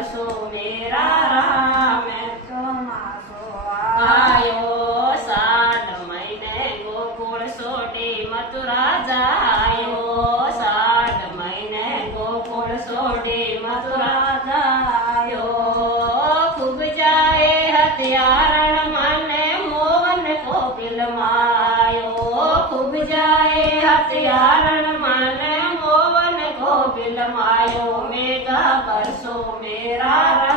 बरसो मेरा राम ચોમાસો आयो साठ महीने गोकुल सोटी मथुरा जायो साठ महीने गोकुल सोटी मथुरा जायो खूब जाए हथियारण माने मोहन को पिलमायो खूब जाए हथियारण माने मोहन को पिलमायो मेघा बरसो मेरा